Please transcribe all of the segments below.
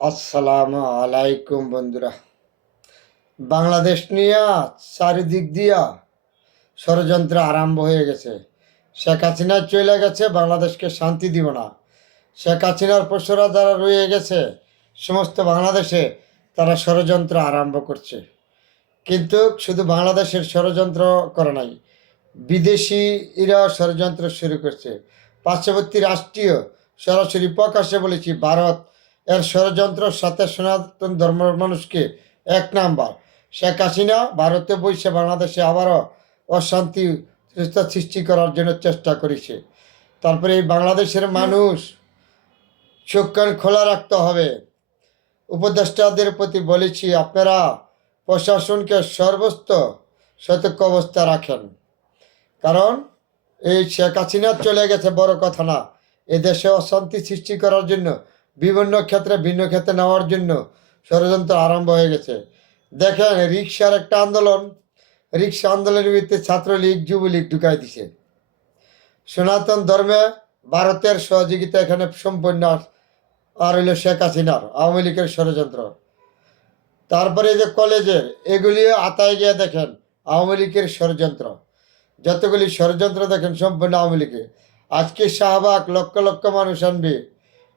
আসসালামু আলাইকুম বন্ধুরা। বাংলাদেশ নিয়ে চারিদিক দিয়া ষড়যন্ত্র আরম্ভ হয়ে গেছে। শেখ হাসিনা চলে গেছে, বাংলাদেশকে শান্তি দিব না। শেখ হাসিনার পশুরা যারা রয়ে গেছে সমস্ত বাংলাদেশে, তারা ষড়যন্ত্র আরম্ভ করছে। কিন্তু শুধু বাংলাদেশের ষড়যন্ত্র করে নাই, বিদেশিরা ষড়যন্ত্র শুরু করছে। পার্শ্ববর্তী রাষ্ট্রীয় সরাসরি প্রকাশ্যে বলেছি, ভারত এর ষড়যন্ত্রের সাথে সনাতন ধর্মের মানুষকে এক নাম্বার। শেখ হাসিনা ভারতে বসে বাংলাদেশে আবারও অশান্তি সৃষ্টি করার জন্য চেষ্টা করেছে। তারপরে এই বাংলাদেশের মানুষ চোখ কান খোলা রাখতে হবে। উপদেষ্টাদের প্রতি বলেছি, আপনারা প্রশাসনকে সর্বস্ত সতর্ক অবস্থা রাখেন। কারণ এই শেখ হাসিনা চলে গেছে বড় কথা না, এদেশে অশান্তি সৃষ্টি করার জন্য, বিভিন্ন ক্ষেত্রে ভিন্ন ক্ষেত্রে নেওয়ার জন্য ষড়যন্ত্র আরম্ভ হয়ে গেছে। দেখেন, রিক্সার একটা আন্দোলন, রিক্সা আন্দোলনের ভিত্তিতে ছাত্রলীগ যুবলীগ ঢুকাই দিছে। সনাতন ধর্মে ভারতের সহযোগিতা এখানে সম্পূর্ণ, আর হইল শেখ হাসিনার আওয়ামী লীগের ষড়যন্ত্র। তারপরে যে কলেজের এগুলি আতায় গিয়ে দেখেন আওয়ামী লীগের ষড়যন্ত্র। যতগুলি ষড়যন্ত্র দেখেন সম্পূর্ণ আওয়ামী লীগের। আজকে শাহবাগ লক্ষ লক্ষ মানুষ আনবে,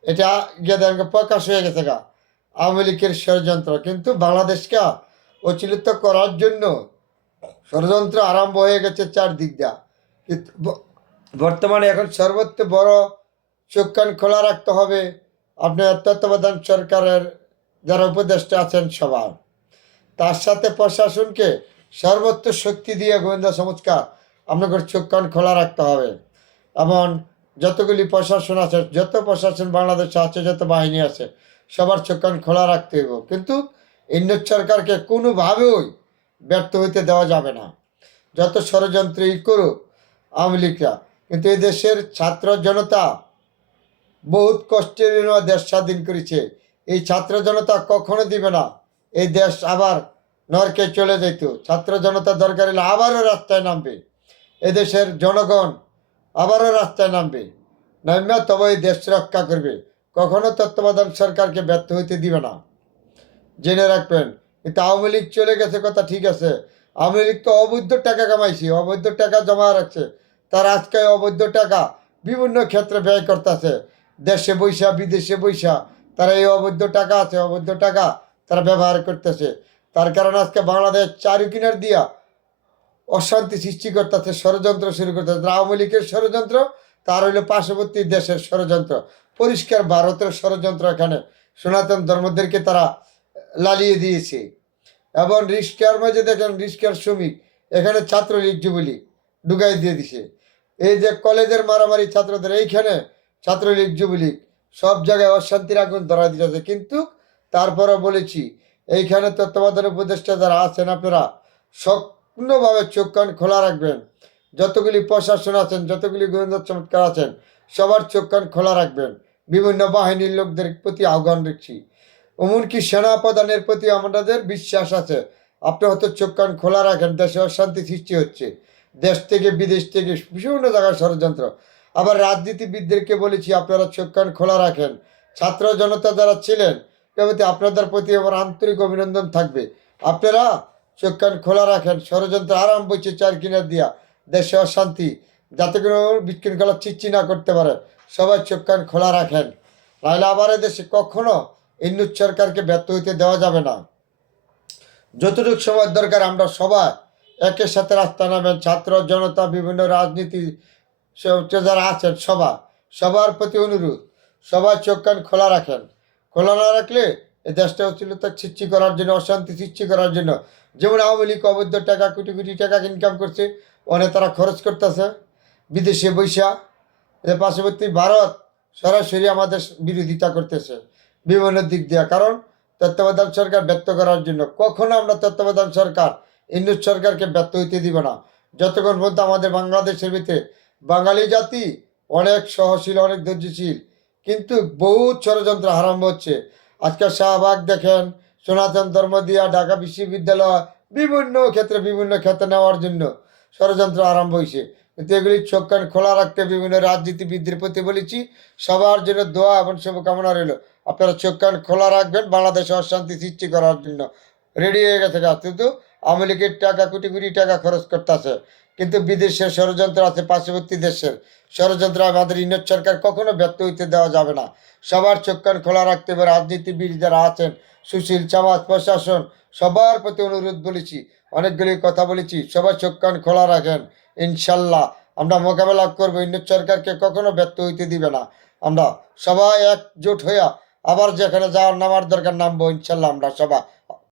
এটা গিয়ে দেখেন প্রকাশ হয়ে গেছে গা আওয়ামী লীগের ষড়যন্ত্র। কিন্তু বাংলাদেশকে অচিলিত করার জন্য ষড়যন্ত্র আরম্ভ হয়ে গেছে চারদিক দিয়া। কিন্তু বর্তমানে এখন সর্বত্র বড় চোখ কান খোলা রাখতে হবে আপনার তত্ত্বাবধান সরকারের যারা উপদেষ্টা আছেন সবার। তার সাথে প্রশাসনকে সর্বোচ্চ শক্তি দিয়ে গোয়েন্দা সংস্কার আপনাদের চোখ কান খোলা রাখতে হবে। এমন যতগুলি প্রশাসন আছে, যত প্রশাসন বাংলাদেশে আছে, যত বাহিনী আছে, সবার চোখ কান খোলা রাখতে হবে। কিন্তু ইন্ডিয়া সরকারকে কোনোভাবেই ব্যর্থ হইতে দেওয়া যাবে না, যত ষড়যন্ত্রই করুক আওয়ামী লীগরা। কিন্তু এই দেশের ছাত্র জনতা বহুত কষ্টের দেশ স্বাধীন করেছে। এই ছাত্র জনতা কখনো দিবে না এই দেশ আবার নরকে চলে যেত। ছাত্র জনতা দরকার হলে আবারও রাস্তায় নামবে, এদেশের জনগণ আবারও রাস্তায় নামবে, নামবে তবে এই দেশ রক্ষা করবে। কখনো তত্ত্বাবধান সরকারকে ব্যর্থ হইতে দিবে না, জেনে রাখবেন। কিন্তু আওয়ামী লীগ চলে গেছে কথা ঠিক আছে, আওয়ামী লীগ তো অবৈধ টাকা কামাইছে, অবৈধ টাকা জমা রাখছে। তার আজকে অবৈধ টাকা বিভিন্ন ক্ষেত্রে ব্যয় করতেছে, দেশে বৈশা বিদেশে বৈশা তারা এই অবৈধ টাকা আছে, অবৈধ টাকা তারা ব্যবহার করতেছে। তার কারণে আজকে বাংলাদেশ চারি কিনার দিয়া অশান্তি সৃষ্টি করতেছে, ষড়যন্ত্র শুরু করতেছে। আওয়ামী লীগের ষড়যন্ত্র, তার হইলো পার্শ্ববর্তী দেশের ষড়যন্ত্র, পরিষ্কার ভারতের ষড়যন্ত্র। এখানে সনাতন ধর্মদেরকে তারা লালিয়ে দিয়েছে। এবং রিস্কার মাঝে দেখেন রিস্কার শ্রমিক, এখানে ছাত্রলীগ যুবলীগ ঢুকাই দিয়ে দিছে। এই যে কলেজের মারামারি ছাত্রদের, এইখানে ছাত্রলীগ যুবলীগ সব জায়গায় অশান্তির আগুন ধরা দিতেছে। কিন্তু তারপরে বলেছি, এইখানে তত্ত্বাবধান উপদেষ্টা যারা আছেন, আপনারা সম্পূর্ণভাবে চোখ কান খোলা রাখবেন। যতগুলি প্রশাসন আছেন, যতগুলি গোয়েন্দা চমৎকার আছেন, সবার চোখ কান খোলা রাখবেন। বিভিন্ন বাহিনীর লোকদের প্রতি আহ্বান রাখছি, এমনকি সেনা প্রধানের প্রতি আমাদের বিশ্বাস আছে। আপনি হয়তো চোখ কান খোলা রাখেন, দেশে অশান্তি সৃষ্টি হচ্ছে, দেশ থেকে বিদেশ থেকে বিভিন্ন জায়গায় ষড়যন্ত্র। আবার রাজনীতিবিদদেরকে বলেছি, আপনারা চোখ কান খোলা রাখেন। ছাত্র জনতা যারা ছিলেন, আপনাদের প্রতি আমার আন্তরিক অভিনন্দন থাকবে। আপনারা চোখ কান খোলা রাখেন। ষড়যন্ত্র আরাম বইছে চার কিনার দিয়া, দেশে অশান্তি যাতে কোনো বিচ্ছিন্ন খেলা চিচ্ছি না করতে পারে, সবাই চোখ কান খোলা রাখেন। নাহলে আবার দেশে কখনো ইন্নুত সরকারকে ব্যর্থ হইতে দেওয়া যাবে না। যতটুকু সময় দরকার আমরা সবাই একের সাথে রাস্তা নামেন। ছাত্র জনতা বিভিন্ন রাজনীতি যারা আছেন সবার প্রতি অনুরোধ, সবার চোখ কান খোলা রাখেন। খোলা না রাখলে এই দেশটা অশ্লীলতা সৃষ্টি করার জন্য, অশান্তি সৃষ্টি করার জন্য, যেমন আওয়ামী লীগ অবৈধ টাকা কোটি কোটি টাকা ইনকাম করছে, অনেক তারা খরচ করতেছে বিদেশে বৈশা। এর পার্শ্ববর্তী ভারত সরাসরি আমাদের বিরোধিতা করতেছে বিভিন্ন দিক দিয়ে। কারণ তত্ত্বাবধান সরকার ব্যর্থ করার জন্য। কখনো আমরা তত্ত্বাবধান সরকার ইন্ডুস সরকারকে ব্যর্থ হইতে দিব না, যতক্ষণ পর্যন্ত আমাদের বাংলাদেশের ভিতরে বাঙালি জাতি অনেক সহশীল, অনেক ধৈর্যশীল। কিন্তু বহু ষড়যন্ত্র আরম্ভ হচ্ছে। আজকে শাহবাগ দেখেন, সনাতন ধর্ম দিয়া ঢাকা বিশ্ববিদ্যালয় বিভিন্ন ক্ষেত্রে নেওয়ার জন্য ষড়যন্ত্র আরম্ভ হয়েছে। কিন্তু এগুলি চোখ কান খোলা রাখতে বিভিন্ন রাজনীতিবিদদের প্রতি বলেছি, সবার জন্য দোয়া এবং শুভকামনা রইল। আপনারা চোখ কান খোলা রাখবেন বাংলাদেশে অশান্তি সৃষ্টি করার জন্য রেডি হয়ে গেছে গা। কিন্তু আওয়ামী লীগের টাকা কোটি কোটি টাকা খরচ করতেছে, কিন্তু বিদেশের ষড়যন্ত্র আছে, পার্শ্ববর্তী দেশের ষড়যন্ত্র আমাদের ইউনিট সরকার কখনো ব্যর্থ হইতে দেওয়া যাবে না। সবার চোখ কান খোলা রাখতে হবে। রাজনীতিবিদ যারা আছেন, সুশীল সমাজ, প্রশাসন, সবার প্রতি অনুরোধ বলেছি, অনেকগুলি কথা বলেছি, সবাই চোখ কান খোলা রাখেন। ইনশাল্লাহ আমরা মোকাবেলা করবো, ইউনিট সরকারকে কখনো ব্যর্থ হইতে দিবে না। আমরা সবাই একজোট হইয়া আবার যেখানে যাওয়ার নামার দরকার নামবো ইনশাল্লাহ আমরা সবাই।